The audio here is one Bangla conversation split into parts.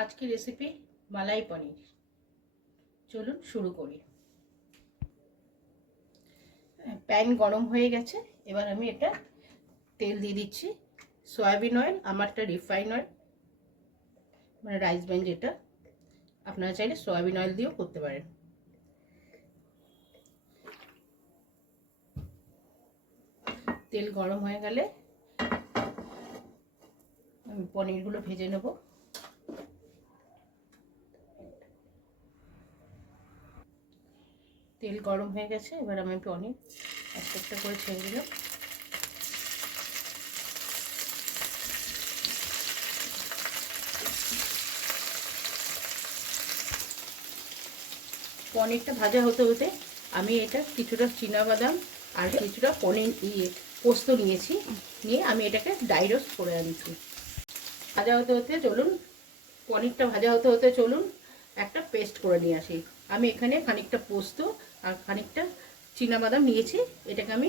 আজকে রেসিপি মালাই পনির। চলুন শুরু করি। প্যান গরম হয়ে গেছে, এবার আমি এটা তেল দিয়ে দিচ্ছি। সয়াবিন অয়েল, আমারটা রিফাইন অয়েল, মানে রাইস ব্র্যান্ড যেটা। আপনারা চাইলে সয়াবিন অয়েল দিয়েও করতে পারেন। তেল গরম হয়ে গেলে আমি পনিরগুলো ভেজে নেব। তেল গরম হয়ে গেছে, এবার আমি পনির একটা একটা করে ছেড়ে দিলাম। পনিরটা ভাজা হতে হতে আমি এটা কিছুটা চীনাবাদাম আর কিছুটা পনির পোস্ত নিয়েছি, নিয়ে আমি এটাকে ড্রাই রোস্ট করে আনছি। ভাজা হতে হতে চলুন, পনিরটা ভাজা হতে হতে চলুন একটা পেস্ট করে নিয়ে আসি। আমি এখানে খানিকটা পোস্ত আর খানিকটা চীনাবাদাম নিয়েছি, এটাকে আমি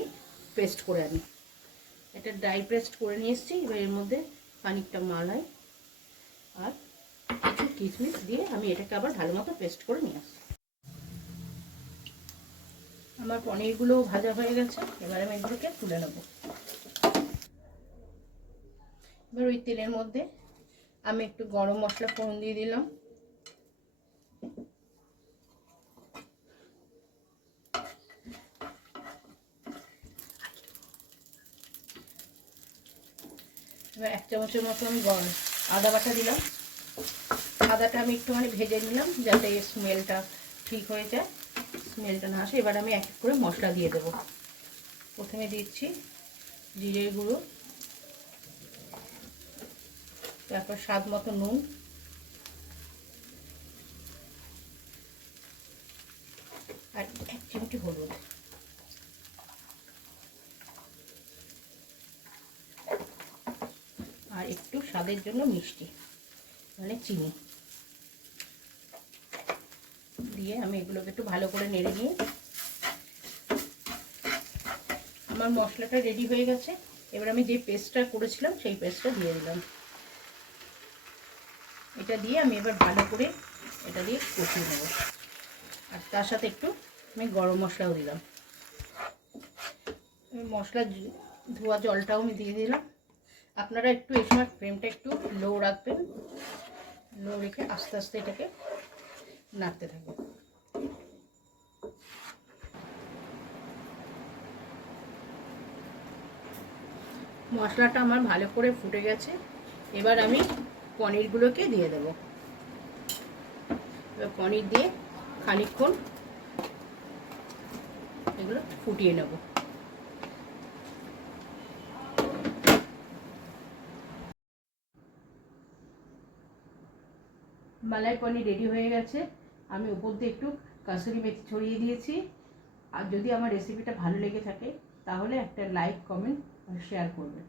পেস্ট করে আনি। এটা ড্রাই পেস্ট করে নিয়ে এসেছি। এবার এর মধ্যে খানিকটা মালাই আর কিছু কিশমিশ দিয়ে আমি এটাকে আবার ভালো মতো পেস্ট করে নিয়ে আসছি। আমার পনিরগুলো ভাজা হয়ে গেছে, এবার আমি এগুলোকে তুলে নেব। এবার ওই তেলের মধ্যে আমি একটু গরম মশলা ফোড়ন দিয়ে দিলাম। এবার 1 চামচের মতো আমি আদা বাটা দিলাম। আদাটা আমি একটুখানি ভেজে নিলাম যাতে স্মেলটা ঠিক হয়ে যায়, স্মেলটা না আসে। এবার আমি এক এক করে মশলা দিয়ে দেবো। প্রথমে দিচ্ছি জিরের গুঁড়ো, তারপর স্বাদ মতো নুন, আর 1 চিমটি হলুদ, আর একটু স্বাদের জন্য মিষ্টি মানে চিনি দিয়ে আমি এগুলোকে একটু ভালো করে নেড়ে নিয়ে আমার মশলাটা রেডি হয়ে গেছে। এবার আমি যে পেস্টটা করেছিলাম সেই পেস্টটা দিয়ে দিলাম। এটা দিয়ে আমি এবার ভালো করে এটা দিয়ে কষিয়ে নেব। আর তার সাথে একটু আমি গরম মশলাও দিলাম। মশলা ধোয়া জলটাও আমি দিয়ে দিলাম। আপনারা একটু এই সময় ফ্লেমটা একটু লো রাখবেন, লো রেখে আস্তে আস্তে এটাকে নাড়তে থাকবেন। মশলাটা আমার ভালো করে ফুটে গেছে, এবার আমি পনিরগুলোকে দিয়ে দেব। এবার পনির দিয়ে খানিকক্ষণ এগুলো ফুটিয়ে নেব। মালাই পনির রেডি হয়ে গেছে। আমি উপর দিয়ে একটু কাসুরি মেথি ছড়িয়ে দিয়েছি। আর যদি আমার রেসিপিটা ভালো লেগে থাকে তাহলে একটা লাইক, কমেন্ট আর শেয়ার করবেন।